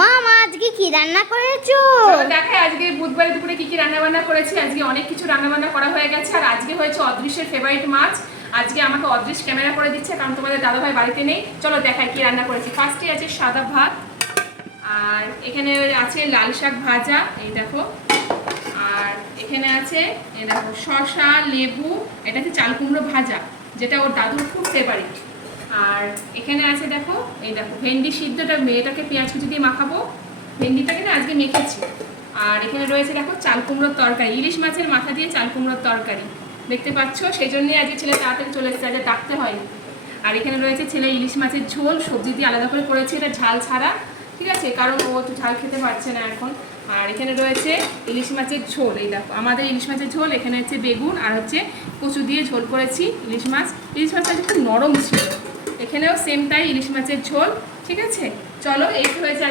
মামা আজকে কি রান্না করেছো? দেখে আজকে বুধবার দুপুরে কি কি রান্না বান্না করেছি। আজকে অনেক কিছু রান্না বান্না করা হয়ে গেছে। আর আজকে হয়েছে অদৃশ্যের ফেভারিট মাছ। আজকে আমাকে অদৃশ্য ক্যামেরা করে দিচ্ছে, কারণ তোমাদের দাদাভাই বাড়িতে নেই। চলো দেখাই কি রান্না করেছি। ফার্স্টে আছে সাদা ভাত, আর এখানে আছে লাল শাক ভাজা, এই দেখো। আর এখানে আছে এই দেখো শসা, লেবু, এটা হচ্ছে চাল কুমড়ো ভাজা, যেটা ওর দাদুর খুব ফেভারিট। আর এখানে আছে দেখো, এই দেখো ভেন্ডি সিদ্ধটা, মেয়েটাকে পেঁয়াজ কুচি দিয়ে মাখাবো। ভেন্ডিটাকে না আজকে মেখেছি। আর এখানে রয়েছে দেখো চাল কুমড়োর তরকারি, ইলিশ মাছের মাথা দিয়ে চাল কুমড়োর তরকারি, দেখতে পাচ্ছ। সেই জন্যই আজকে ছেলে তাড়াতাড়ি চলে এসেছে, আজকে ডাকতে হয়নি। আর এখানে রয়েছে ছেলে ইলিশ মাছের ঝোল, সবজি দিয়ে আলাদা করে করেছে, এটা ঝাল ছাড়া, ঠিক আছে, কারণ ও তো ঝাল খেতে পারছে না এখন। আর এখানে রয়েছে ইলিশ মাছের ঝোল, এই দেখো আমাদের ইলিশ মাছের ঝোল। এখানে হচ্ছে বেগুন আর হচ্ছে কচু দিয়ে ঝোল করেছি ইলিশ মাছ। ইলিশ মাছটা একটু নরম ছিল। এখানেও সেম তাই, ইলিশ মাছের ঝোল, ঠিক আছে। চলো এই হয়েছে।